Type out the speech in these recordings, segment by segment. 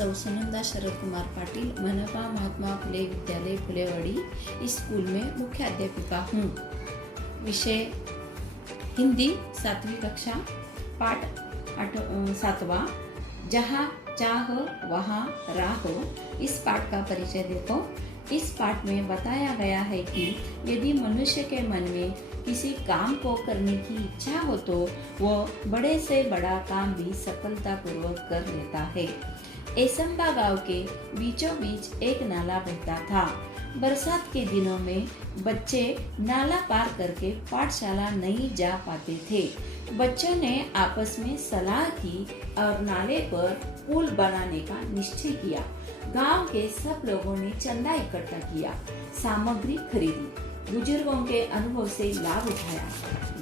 सौ सुनंदा शरद कुमार पाटिल, मनपा महात्मा फुले विद्यालय फुलेवाड़ी इस स्कूल में मुख्य अध्यापिका हूँ। विषय हिंदी 7वीं कक्षा, पाठ 7वां, जहाँ चाह वहाँ राह। इस पाठ का परिचय देखो। इस पाठ में बताया गया है कि यदि मनुष्य के मन में किसी काम को करने की इच्छा हो तो वह बड़े से बड़ा काम भी सफलतापूर्वक कर लेता है। एसंबा गांव के बीचों बीच एक नाला बहता था। बरसात के दिनों में बच्चे नाला पार करके पाठशाला नहीं जा पाते थे। बच्चों ने आपस में सलाह की और नाले पर पुल बनाने का निश्चय किया। गांव के सब लोगों ने चंदा इकट्ठा किया, सामग्री खरीदी, बुजुर्गों के अनुभव से लाभ उठाया।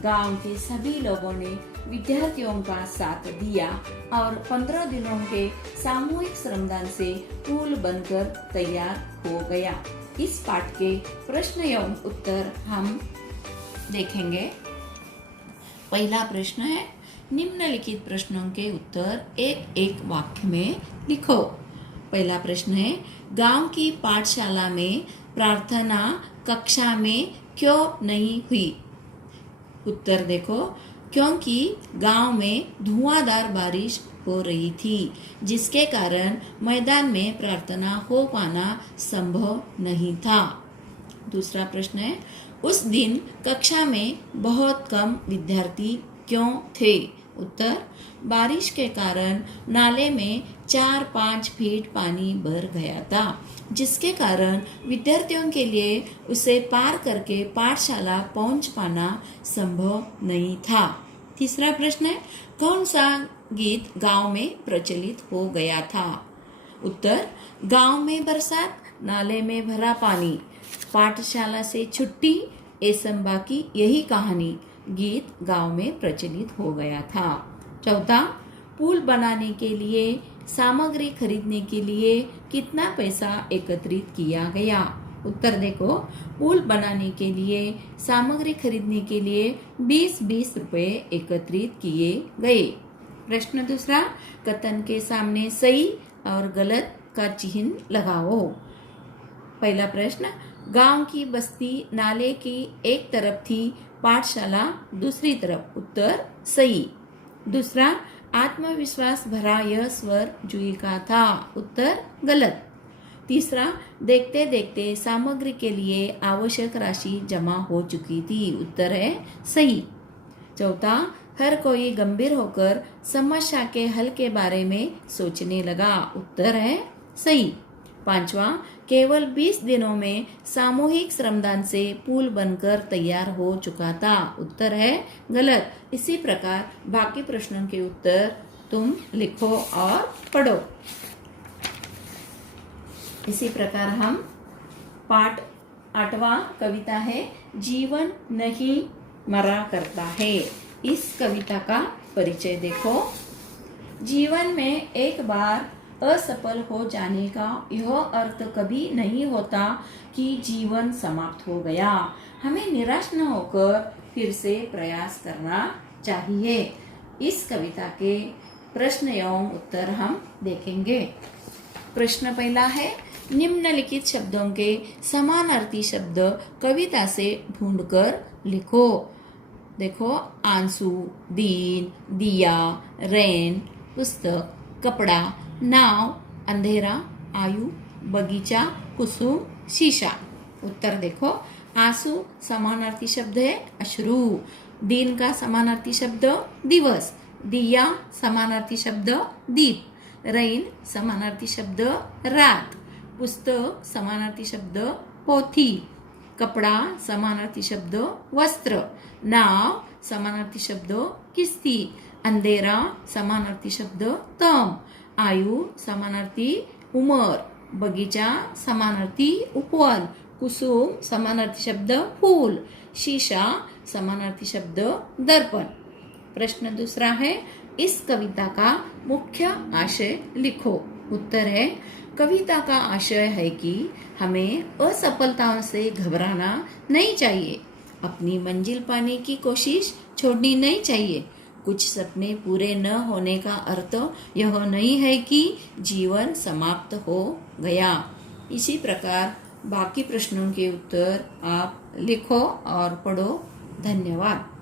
गांव के सभी लोगों ने विद्यार्थियों का साथ दिया और 15 दिनों के सामूहिक श्रमदान से पुल बनकर तैयार हो गया। इस पाठ के प्रश्न एवं उत्तर हम देखेंगे। पहला प्रश्न है, निम्नलिखित प्रश्नों के उत्तर एक एक वाक्य में लिखो। पहला प्रश्न है, गांव की पाठशाला में प्रार्थना कक्षा में क्यों नहीं हुई? उत्तर देखो, क्योंकि गांव में धुआंधार बारिश हो रही थी, जिसके कारण मैदान में प्रार्थना हो पाना संभव नहीं था। दूसरा प्रश्न है, उस दिन कक्षा में बहुत कम विद्यार्थी क्यों थे? उत्तर, बारिश के कारण नाले में 4-5 फीट पानी भर गया था, जिसके कारण विद्यार्थियों के लिए उसे पार करके पाठशाला पहुंच पाना संभव नहीं था। तीसरा प्रश्न है, कौन सा गीत गांव में प्रचलित हो गया था? उत्तर, गांव में बरसात, नाले में भरा पानी, पाठशाला से छुट्टी, एसंबा की यही कहानी गीत गांव में प्रचलित हो गया था। चौथा, पुल बनाने के लिए सामग्री खरीदने के लिए कितना पैसा एकत्रित किया गया? उत्तर देखो, पुल बनाने के लिए सामग्री खरीदने के लिए 20-20 रुपए एकत्रित किए गए। प्रश्न दूसरा, कथन के सामने सही और गलत का चिन्ह लगाओ। पहला प्रश्न, गांव की बस्ती नाले की एक तरफ थी, पाठशाला दूसरी तरफ। उत्तर सही। दूसरा, आत्मविश्वास भरा यह स्वर जूही का था। उत्तर गलत। तीसरा, देखते देखते सामग्री के लिए आवश्यक राशि जमा हो चुकी थी। उत्तर है सही। चौथा, हर कोई गंभीर होकर समस्या के हल के बारे में सोचने लगा। उत्तर है सही। पांचवा, केवल 20 दिनों में सामूहिक श्रमदान से पुल बनकर तैयार हो चुका था। उत्तर है गलत। इसी प्रकार बाकी प्रश्नों के उत्तर तुम लिखो और पढ़ो। इसी प्रकार हम पाठ 8वां कविता है, जीवन नहीं मरा करता है। इस कविता का परिचय देखो। जीवन में एक बार असफल हो जाने का यह अर्थ कभी नहीं होता कि जीवन समाप्त हो गया। हमें निराश न होकर फिर से प्रयास करना चाहिए। इस कविता के प्रश्न एवं उत्तर हम देखेंगे। प्रश्न पहला है, निम्नलिखित शब्दों के समानार्थी शब्द कविता से ढूंढकर लिखो। देखो, आंसू, दिन, दिया, रैन, पुस्तक, कपड़ा, नाव, अंधेरा, आयु, बगीचा, कुसुम, शीशा। उत्तर देखो, आंसू समानार्थी शब्द है अश्रु। दिन का समानार्थी शब्द दिवस। दिया समानार्थी शब्द दीप। रैन समानार्थी शब्द रात। पुस्तक समानार्थी शब्द पोथी। कपड़ा समानार्थी शब्द वस्त्र। नाव समानार्थी शब्द किस्ती। अंधेरा समानार्थी शब्द तम। आयु समानार्थी उमर। बगीचा समानार्थी उपवन। कुसुम समानार्थी शब्द फूल। शीशा समानार्थी शब्द दर्पण। प्रश्न दूसरा है, इस कविता का मुख्य आशय लिखो। उत्तर है, कविता का आशय है कि हमें असफलताओं से घबराना नहीं चाहिए, अपनी मंजिल पाने की कोशिश छोड़नी नहीं चाहिए, कुछ सपने पूरे न होने का अर्थ यह नहीं है कि जीवन समाप्त हो गया। इसी प्रकार बाकी प्रश्नों के उत्तर आप लिखो और पढ़ो। धन्यवाद।